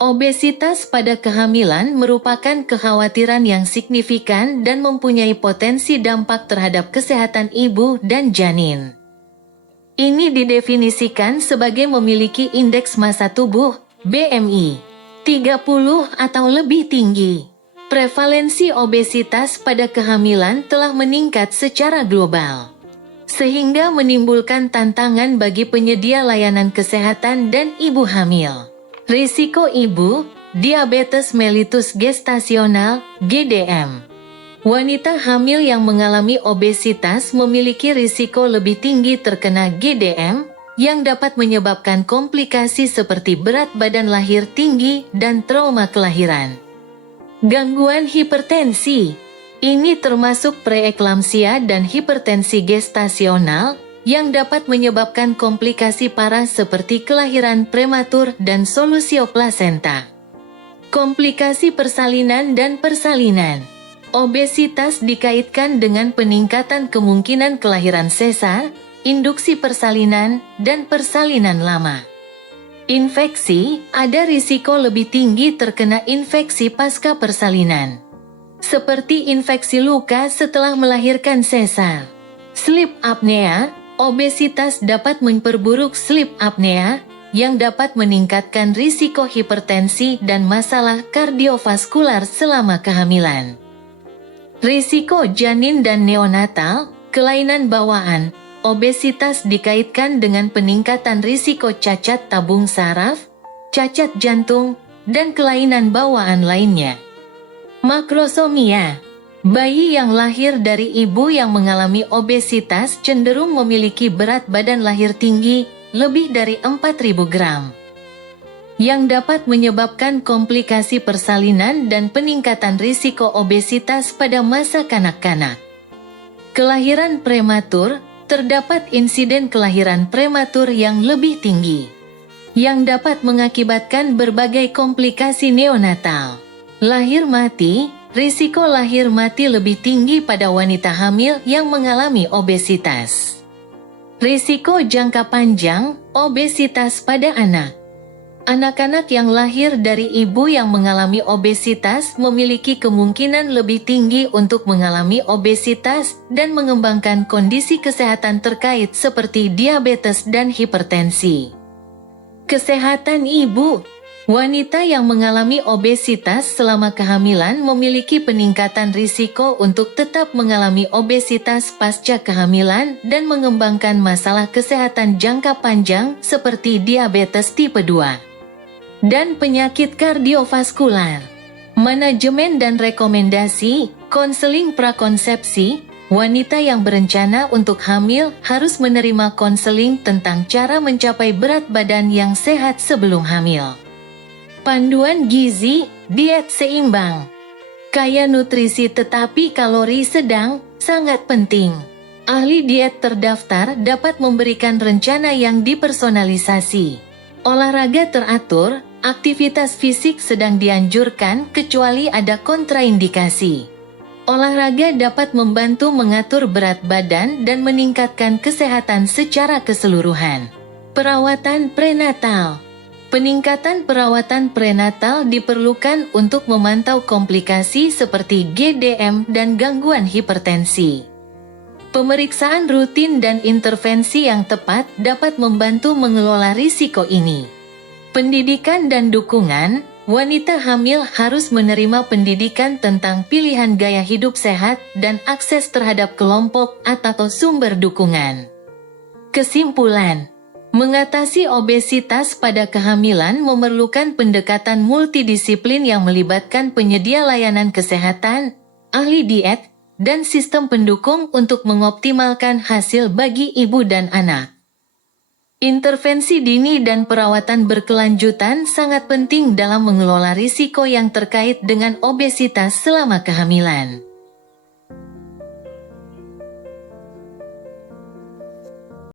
Obesitas pada kehamilan merupakan kekhawatiran yang signifikan dan mempunyai potensi dampak terhadap kesehatan ibu dan janin. Ini didefinisikan sebagai memiliki indeks massa tubuh (BMI) 30 atau lebih tinggi. Prevalensi obesitas pada kehamilan telah meningkat secara global, sehingga menimbulkan tantangan bagi penyedia layanan kesehatan dan ibu hamil. Risiko ibu, diabetes mellitus gestasional, GDM. Wanita hamil yang mengalami obesitas memiliki risiko lebih tinggi terkena GDM, yang dapat menyebabkan komplikasi seperti berat badan lahir tinggi dan trauma kelahiran. Gangguan hipertensi. Ini termasuk preeklamsia dan hipertensi gestasional, yang dapat menyebabkan komplikasi parah seperti kelahiran prematur dan solusio plasenta. Komplikasi persalinan dan persalinan. Obesitas dikaitkan dengan peningkatan kemungkinan kelahiran sesar, induksi persalinan, dan persalinan lama. Infeksi, ada risiko lebih tinggi terkena infeksi pasca persalinan, seperti infeksi luka setelah melahirkan sesar. Sleep apnea. Obesitas dapat memperburuk sleep apnea, yang dapat meningkatkan risiko hipertensi dan masalah kardiovaskular selama kehamilan. Risiko janin dan neonatal, kelainan bawaan. Obesitas dikaitkan dengan peningkatan risiko cacat tabung saraf, cacat jantung, dan kelainan bawaan lainnya. Makrosomia. Bayi yang lahir dari ibu yang mengalami obesitas cenderung memiliki berat badan lahir tinggi, lebih dari 4.000 gram, yang dapat menyebabkan komplikasi persalinan dan peningkatan risiko obesitas pada masa kanak-kanak. Kelahiran prematur, terdapat insiden kelahiran prematur yang lebih tinggi, yang dapat mengakibatkan berbagai komplikasi neonatal. Lahir mati. Risiko lahir mati lebih tinggi pada wanita hamil yang mengalami obesitas. Risiko jangka panjang, obesitas pada anak. Anak-anak yang lahir dari ibu yang mengalami obesitas memiliki kemungkinan lebih tinggi untuk mengalami obesitas dan mengembangkan kondisi kesehatan terkait seperti diabetes dan hipertensi. Kesehatan ibu. Wanita yang mengalami obesitas selama kehamilan memiliki peningkatan risiko untuk tetap mengalami obesitas pasca kehamilan dan mengembangkan masalah kesehatan jangka panjang seperti diabetes tipe 2 dan penyakit kardiovaskular. Manajemen dan rekomendasi, konseling prakonsepsi. Wanita yang berencana untuk hamil harus menerima konseling tentang cara mencapai berat badan yang sehat sebelum hamil. Panduan gizi, diet seimbang, kaya nutrisi tetapi kalori sedang, sangat penting. Ahli diet terdaftar dapat memberikan rencana yang dipersonalisasi. Olahraga teratur, aktivitas fisik sedang dianjurkan kecuali ada kontraindikasi. Olahraga dapat membantu mengatur berat badan dan meningkatkan kesehatan secara keseluruhan. Perawatan prenatal. Peningkatan perawatan prenatal diperlukan untuk memantau komplikasi seperti GDM dan gangguan hipertensi. Pemeriksaan rutin dan intervensi yang tepat dapat membantu mengelola risiko ini. Pendidikan dan dukungan. Wanita hamil harus menerima pendidikan tentang pilihan gaya hidup sehat dan akses terhadap kelompok atau sumber dukungan. Kesimpulan. Mengatasi obesitas pada kehamilan memerlukan pendekatan multidisiplin yang melibatkan penyedia layanan kesehatan, ahli diet, dan sistem pendukung untuk mengoptimalkan hasil bagi ibu dan anak. Intervensi dini dan perawatan berkelanjutan sangat penting dalam mengelola risiko yang terkait dengan obesitas selama kehamilan.